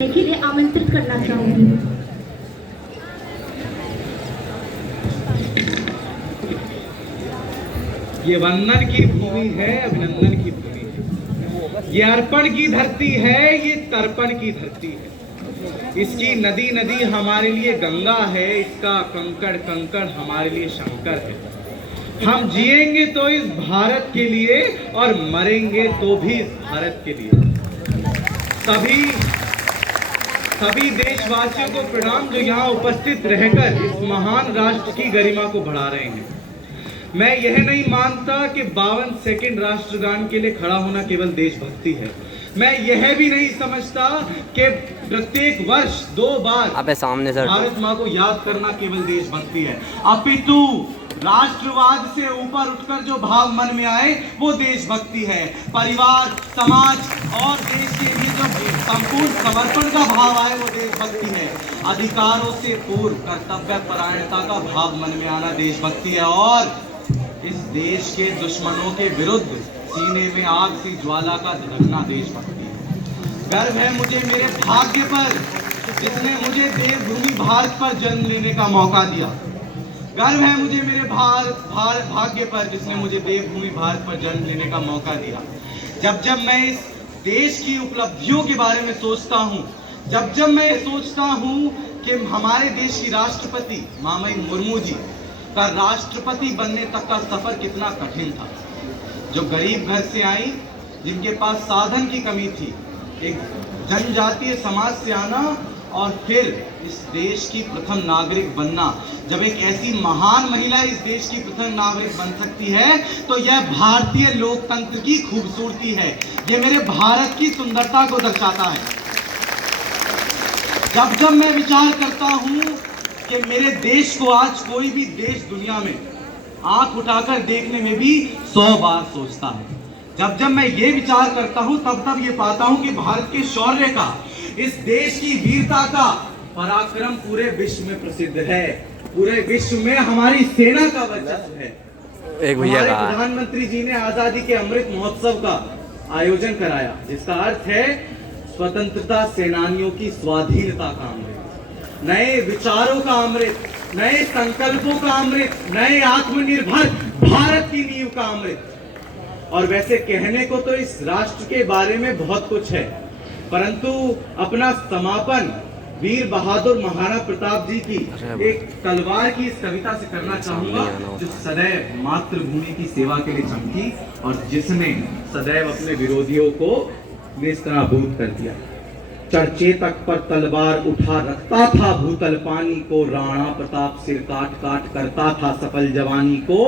के लिए आमंत्रित करना चाहूंगी। ये वंदन की भूमि है, अभिनंदन की भूमि है। ये अर्पण की धरती है, ये तर्पण की धरती है। इसकी नदी नदी हमारे लिए गंगा है, इसका कंकड़ कंकड़ हमारे लिए शंकर है। हम जिएंगे तो इस भारत के लिए और मरेंगे तो भी इस भारत के लिए। सभी देशवासियों को प्रणाम जो यहाँ उपस्थित रहकर इस महान राष्ट्र की गरिमा को बढ़ा रहे हैं। मैं यह नहीं मानता कि 52 सेकंड राष्ट्रगान के लिए खड़ा होना केवल देशभक्ति है। मैं यह भी नहीं समझता कि प्रत्येक वर्ष 2 बार सामने सर भारत माँ को याद करना केवल देशभक्ति है, अपितु राष्ट्रवाद से ऊपर उठकर जो भाव मन में आए वो देशभक्ति है। परिवार, समाज और देश के लिए जो संपूर्ण समर्पण का भाव आए वो देशभक्ति है। अधिकारों से पूर्व कर्तव्य परायणता का भाव मन में आना देशभक्ति है। और इस देश के दुश्मनों के विरुद्ध सीने में आग सी ज्वाला का धड़कना देशभक्ति है। गर्व है मुझे मेरे भाग्य पर जिसने मुझे देवभूमि भारत पर जन्म लेने का मौका दिया। गर्व है मुझे मेरे भाग्य पर जिसने मुझे देवभूमि भारत पर जन्म लेने का मौका दिया। जब मैं इस देश की उपलब्धियों के बारे में सोचता हूँ, जब मैं सोचता हूँ कि हमारे देश की राष्ट्रपति मामई मुर्मू जी का राष्ट्रपति बनने तक का सफर कितना कठिन था। जो गरीब घर से आई, जिनके पास साधन की कमी थी, एक जनजातीय समाज से आना और फिर इस देश की प्रथम नागरिक बनना। जब एक ऐसी महान महिला इस देश की प्रथम नागरिक बन सकती है तो यह भारतीय लोकतंत्र की खूबसूरती है, ये मेरे भारत की सुंदरता को दर्शाता है। जब मैं विचार करता हूँ कि मेरे देश को आज कोई भी देश दुनिया में आंख उठाकर देखने में भी 100 बार सोचता है। जब मैं ये विचार करता हूँ तब ये पाता हूँ कि भारत के शौर्य का, इस देश की वीरता का पराक्रम पूरे विश्व में प्रसिद्ध है। पूरे विश्व में हमारी सेना का वर्चस्व है। हमारे प्रधानमंत्री जी ने आजादी के अमृत महोत्सव का आयोजन कराया, जिसका अर्थ है स्वतंत्रता सेनानियों की स्वाधीनता का अमृत, नए विचारों का अमृत, नए संकल्पों का अमृत, नए आत्मनिर्भर भारत की नींव का अमृत। और वैसे कहने को तो इस राष्ट्र के बारे में बहुत कुछ है, परंतु अपना समापन वीर बहादुर महाराणा प्रताप जी की एक तलवार की इस कविता से करना चाहूंगा, जो सदैव मातृभूमि की सेवा के लिए चमकी और जिसने सदैव अपने विरोधियों को निस्तराभूत कर दिया। चर्चेतक पर तलवार उठा रखता था भूतल पानी को, राणा प्रताप सिर काट काट करता था सफल जवानी को।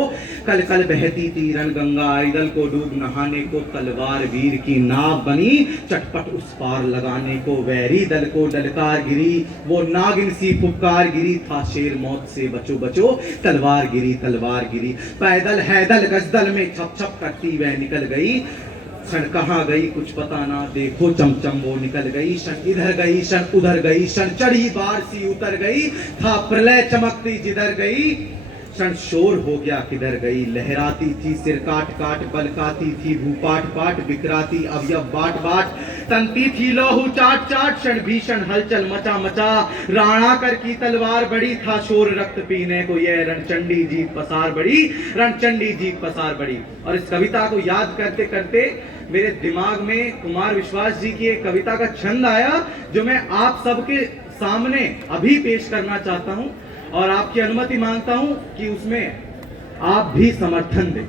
कल कल बहती थी रणगंगा, आइदल को डूब नहाने को, तलवार वीर की नाव बनी चटपट उस पार लगाने को। वैरी दल को ललकार गिरी वो नागिन सी फुफकार गिरी, था शेर मौत से बचो बचो तलवार गिरी तलवार गिरी। पैदल हैदल गजदल में छप छप करती वह निकल गई, क्षण कहाँ गई कुछ पता ना, देखो चमचम वो निकल गई। क्षण इधर गई क्षण उधर गई, क्षण चढ़ी बाढ़ सी उतर गई, था प्रलय चमकती जिधर गई, क्षण शोर हो गया किधर गई। लहराती थी सिर काट काट, बलकाती थी भूपाट पाट, बिखराती अवयव बाट बाट, तनती थी लौहू चाट चाट, क्षण भीषण हलचल मचा मचा। राणा कर की तलवार बड़ी, था शोर रक्त पीने को, यह रणचंडी जीत पसार बड़ी, रणचंडी जीत पसार बड़ी। और इस कविता को याद करते करते मेरे दिमाग में कुमार विश्वास जी की एक कविता का छंद आया, जो मैं आप सबके सामने अभी पेश करना चाहता हूं और आपकी अनुमति मांगता हूं कि उसमें आप भी समर्थन दें।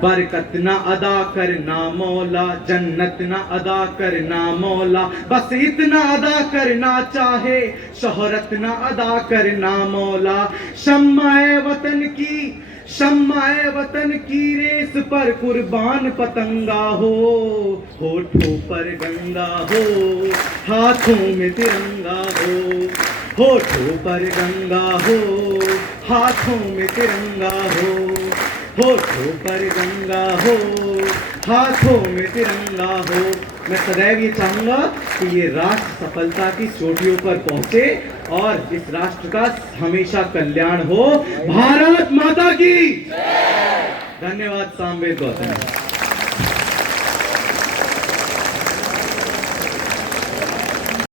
बरकत ना अदा करना मौला, जन्नत ना अदा करना मौला, बस इतना अदा करना चाहे, शोहरत ना अदा करना मौला। शम्माए वतन की रेस पर कुर्बान पतंगा हो, होठों पर गंगा हो हाथों में तिरंगा हो, होठों पर गंगा हो हाथों में तिरंगा हो, होठों पर गंगा हो हाथों में तिरंगा हो। मैं सदैव ये चाहूंगा कि ये राष्ट्र सफलता की चोटियों पर पहुंचे और इस राष्ट्र का हमेशा कल्याण हो। भारत माता की धन्यवाद। सामवेद गौतम।